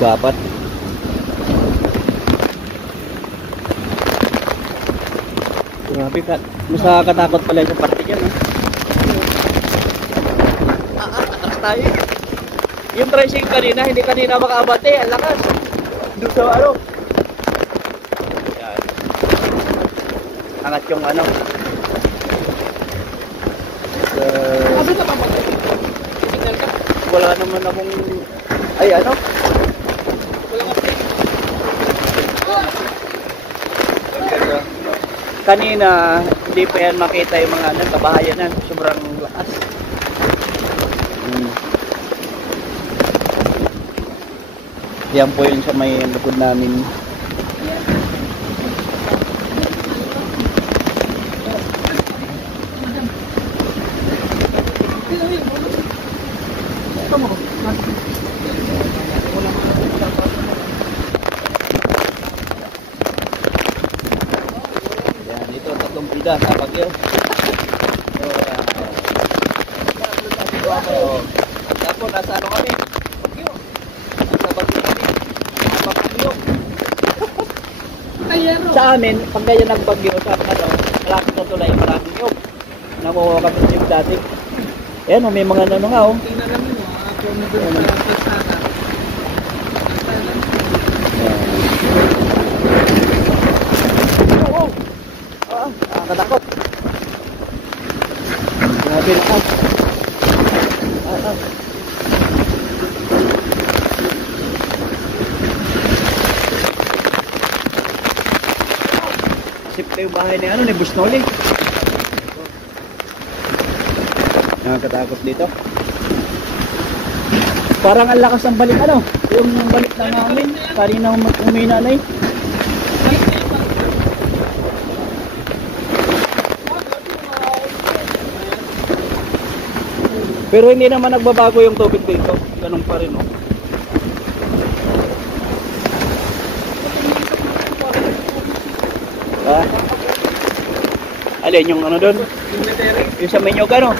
Dapat. Grabe ka. Mas nakakatakot pala yung parte dyan. Atas tayo. Yung tricycle kanina, hindi kanina makaabate. Ang lakas. Doon sa ano. Yan. Angat yung ano. Kasi na pa signal ka? Wala naman akong... Ay ano? Wala ka pa. Kanina, hindi pa yan makita yung mga ano, kabahayanan. Sobrang lakas. Yan po yun sa may likod namin. Yan, dito tatlong pida sa Baguio. Tapos nasa ano kami? Baguio. Nasa Baguio kami. Baguio. Sa amin, pag ganyan nagbagyo sa ano, malapit na tulay, maraming yung nakuha kami yung dati. Ayan, may mga ano nga oh. Tingnan namin mo, ako na doon sa Pesada. Oo. Nakatakot. Grabe na ah. Sip ko yung bahay ni ano, ni Busnoli. Nakakatakot dito. Parang ang lakas ng balik ano, yung balik ng hangin. Kanina umina na eh. Pero hindi naman nagbabago yung tubig dito. Ganun pa rin oh. Ah. Alin yung ano doon? Yung sa menu ano?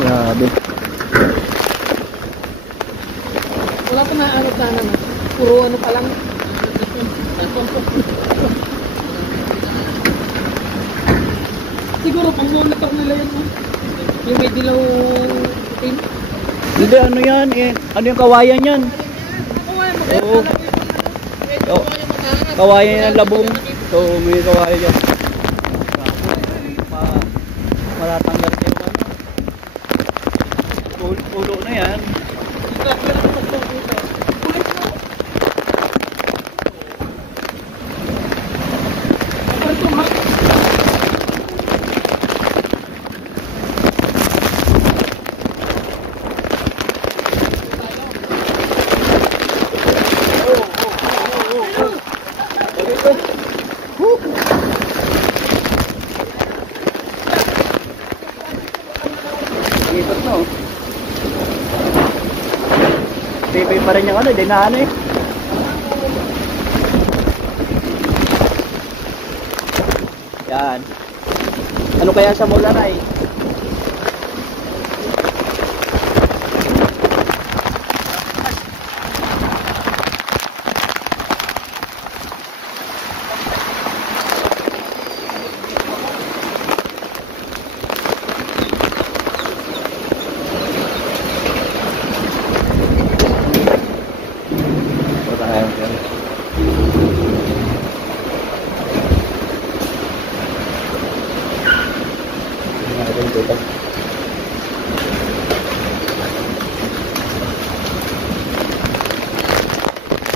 Grabe. Wala pa na ano sana na. Puro ano pa lang. Siguro pang monitor nila yan mo. Yung may dilaw team. Hindi ano yan eh. Ano yung kawayan yan? Oo. Kawayan ng labong. So may kawayan yan. Malatanggal yung ano. Pulo na yan. Ikot no. Bebe pa rin yung ano, dinahan eh. Yan. Ano kaya sa mula na eh?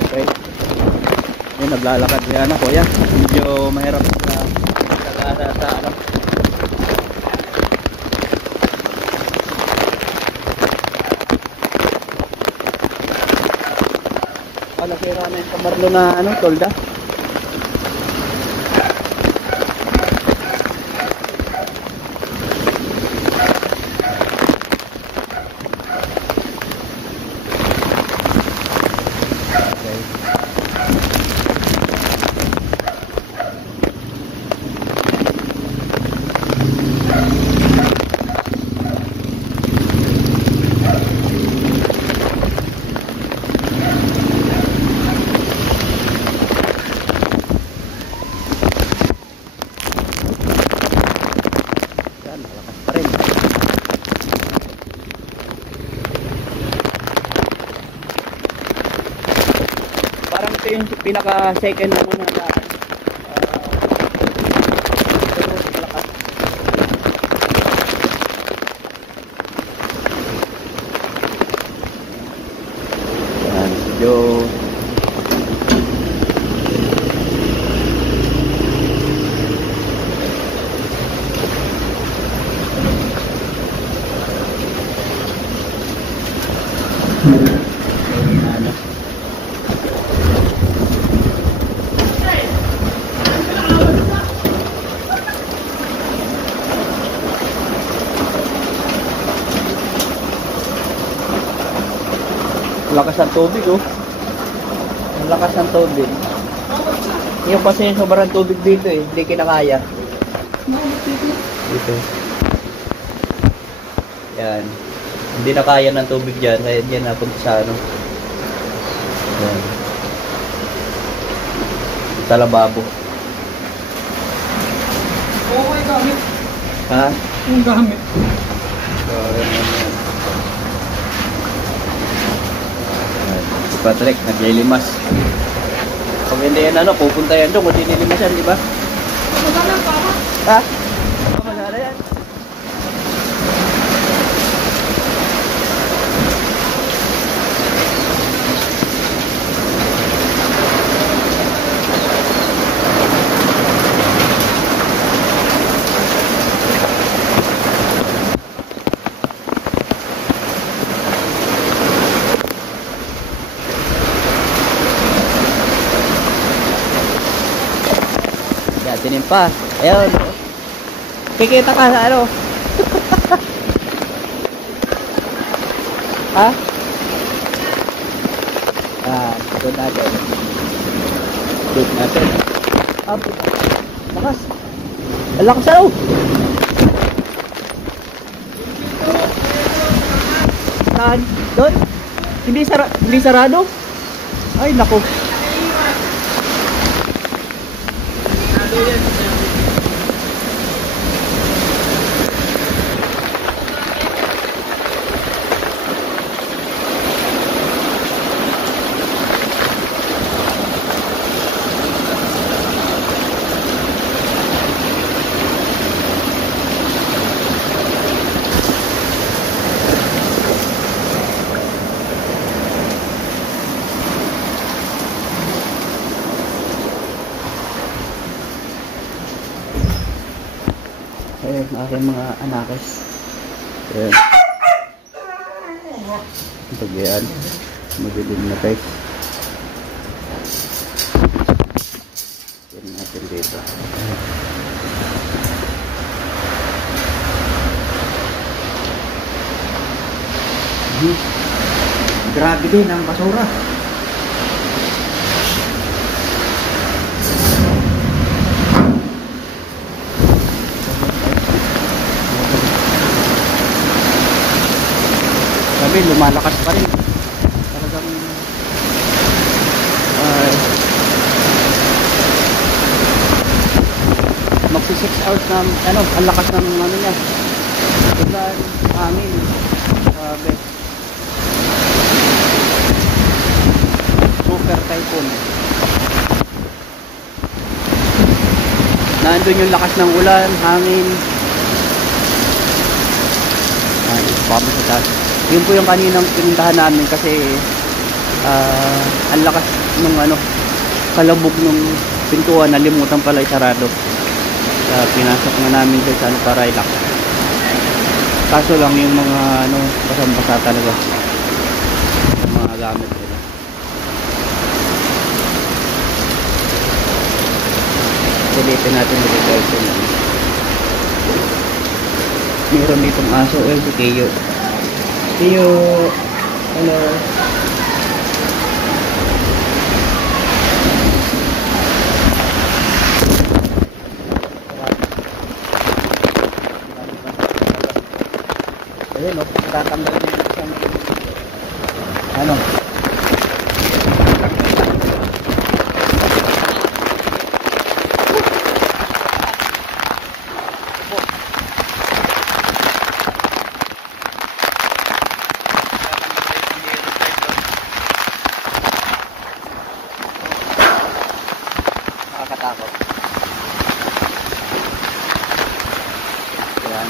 Okay. Yun, naglalakad yan ako yan. Medyo mahirap sa ano. Nakira na yung kamarlo na ano, tolda. pinaka second naman na daan. Pero malakas. Yan, medyo ano. Lakas ng tubig oh. Ang lakas ng tubig. Yung kasi sobrang tubig dito eh, hindi kinakaya. Dito. Yan. Hindi na kaya ng tubig dyan, kaya dyan napunta sa ano. Yan. Sa lababo. Okay, gamit. Ha? Yung gamit. So, yan. Si Patrick, naglilimas. Pag hindi yan ano, pupunta yan doon kung dinilimas yan, di ba? Masala pa ako. Ha? Masala yan. Tinimpa. Ayun. Kikita ka sa ano? Ha? Doon natin. Doon natin. Lakas. Lakas ano? Saan? Doon? Hindi sarado? Ay, naku. Ayun, aking mga anakis. Ayun. Ito yan. Madilim na guys. Yan natin dito. Grabe din ang basura. Lumalakas pa rin talagang magsi 6 hours na ano, ang lakas ng ano niya ulan, hangin, grabe, super typhoon. Nandun yung lakas ng ulan, hangin. Ay, pabot sa taas. Yun po yung kaninang pinuntahan namin kasi ang lakas nung ano, kalabog nung pintuan, nalimutan pala isarado. Pinasok na namin doon sa ano para relax. Kaso lang yung mga ano, basang-basa talaga yung mga gamit nila. Silitin natin dito guys. Meron ditong aso, si Keyo. Keyo, hello. Ayun, tatanggalin na yung ano.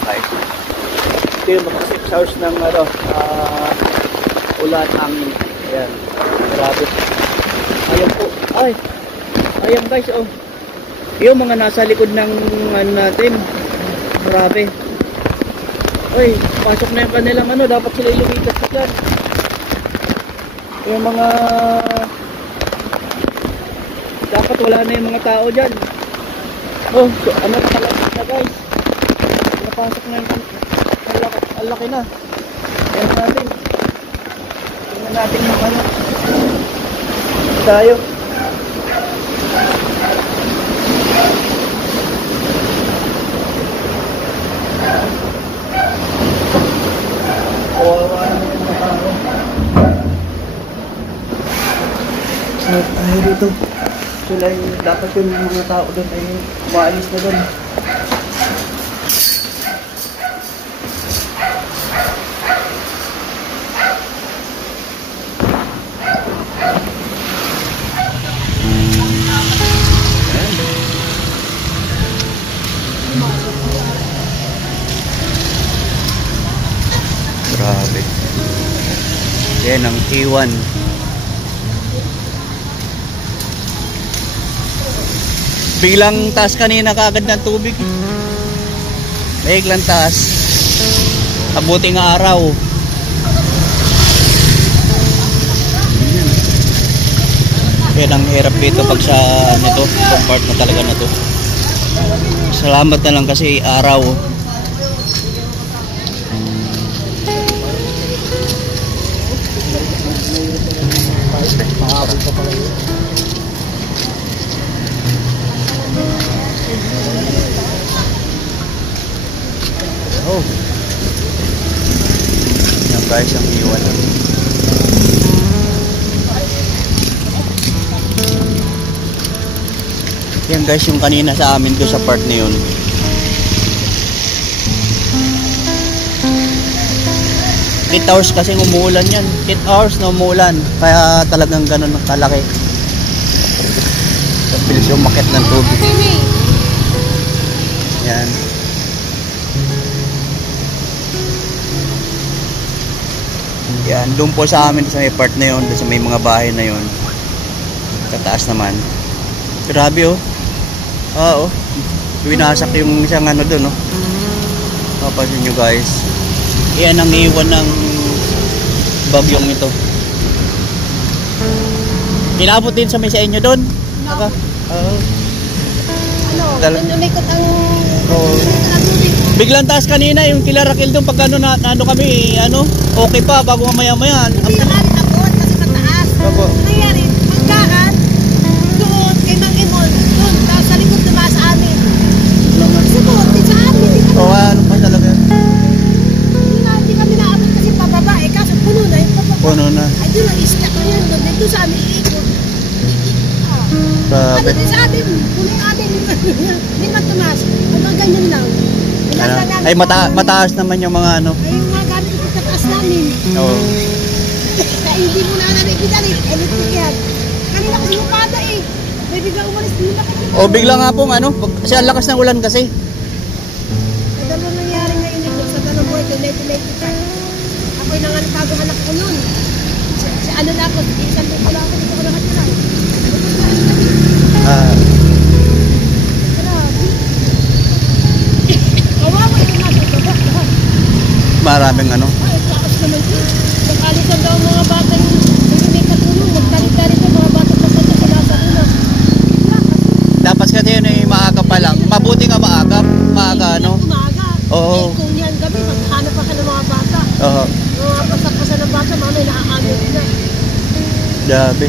guys. Ito yung mga 6 hours ng ano, ulan, hangin. Ayan, grabe. Ayan po, ay, ayan guys, oh. Yung mga nasa likod ng ano natin, grabe. Uy, pasok na yung kanilang ano, dapat sila ilumitas sa dyan. Yung mga dapat wala na yung mga tao dyan. Oh, so, ano nakalapit na guys, napasok na yung ang laki na. Tingnan natin yung ano tayo. Kawawa na yung mga tao. Ay dito sila yung dapat yung mga tao doon ay umaalis na doon. Grabe. Yan ang T1. Biglang taas kanina kaagad ng tubig. Biglang taas. Abuti nga araw. Yan ang hirap dito pag sa nito, part na talaga na to. Salamat na lang kasi araw. Mahabol pa pala yun. Oh. Yan guys ang iwan. Yan guys yung kanina sa amin doon sa part na yun. Hours kasi umuulan yan. 8 hours na umuulan. Kaya talagang ganun ang kalaki. Bilis yung umakyat ng tubig. Yan. Yan. Doon po sa amin sa may part na yun. Doon sa may mga bahay na yun. Sa taas naman. Grabe oh. Oo. Winasak yung isang ano doon oh. Papansin nyo guys. Yan ang iwan ng bagyong ito. Inabot din sa may sa inyo doon? Naka? Ano? Umikot ang... Biglang taas kanina yung kilarakil doon pag ano, ano kami, ano, okay pa bago mamaya-maya. Hindi nakalit ako kasi mataas. Nangyari, pagkaan, doon, kay Mang Imon, doon, sa likod naman sa amin. Sumunod din sa amin. Oo, ano pa talaga? Hindi kami naabot kasi pababa eh, kaso puno na yung pababa. Puno na. Ay, doon ang isla ko yun, doon, dito sa amin iikot. Grabe. Ano din sa atin, puno yung atin, hindi man tumas, hanggang ganyan lang. Ano? Ay, mataas naman yung mga ano. Ay, yung mga gamit ko sa taas namin. Oo. Kaya hindi mo na namin ikidalik, electric yan. Kanina kasi yung pada eh. May bigla umalis, hindi na kasi. O, bigla nga pong ano, kasi ang lakas ng ulan kasi. Sa dalawang nangyari na inig sa dalawang buhay, late pa. Ako'y nanganapagong anak ko nun. Sa ano na ako, isang po pala ako, dito ko nakatira. Grabe. Kawawa yung nasa baba. Maraming ano. Ay, takas naman yun. Nakalitan daw mga batang may katulong. Magtalit-talit ang mga batang pasal na sinasaruna. Dapat kasi yun ay maaga pa lang. Mabuti nga maaga. Maaga ano. Umaga. Oo. Eh, kung yan gabi, maghanap pa ka ng mga bata. Oo. Mga pasak-pasan ng bata, mamay nakakagod na. Grabe.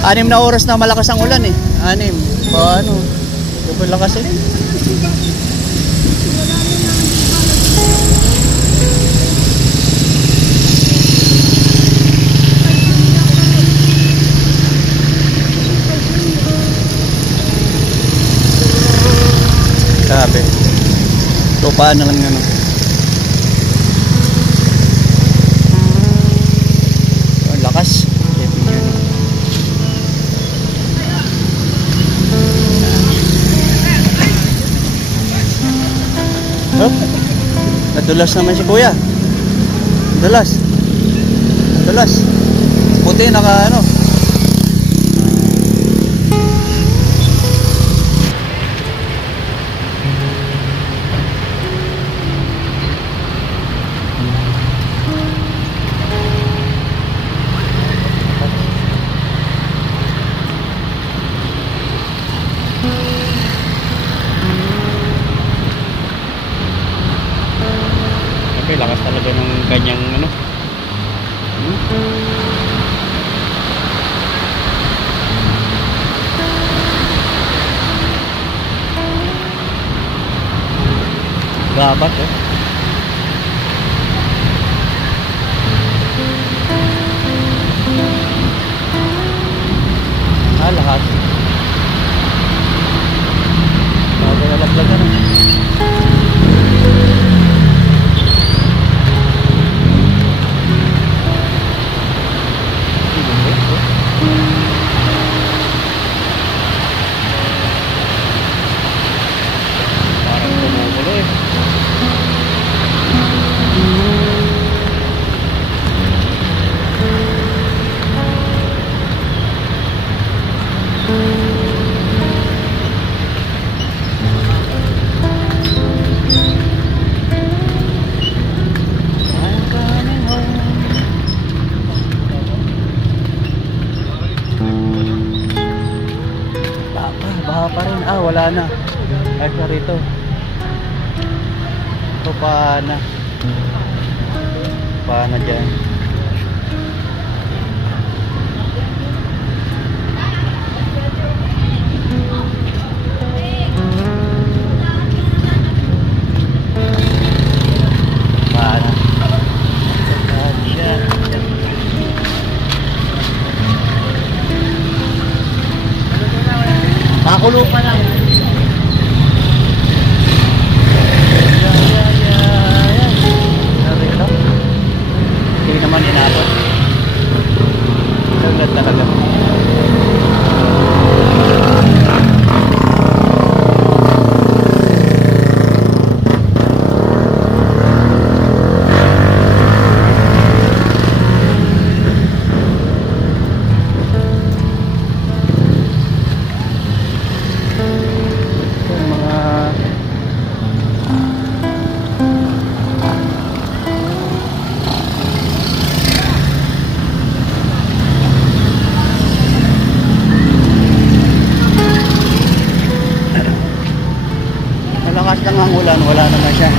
6 na oras na malakas ang ulan eh. 6. Paano? Super lakas eh. Grabe. Tupaan na lang ano. Ang lakas. Oh, nadulas naman si kuya. Nadulas. Nadulas. Buti naka ano. Okay, lakas talaga ng kanyang ano. Gabat eh. Ah, lakas. Bago nalaglagan eh. Parang tumukulo eh. I'm coming home. Baha pa rin. Ah, wala na. Ay, siya rito. Ito pa na. Pa na dyan. Pa na. Nakakulo pa lang. Hindi naman inabot. Sagad talaga. Malakas lang ang ulan, wala naman siya.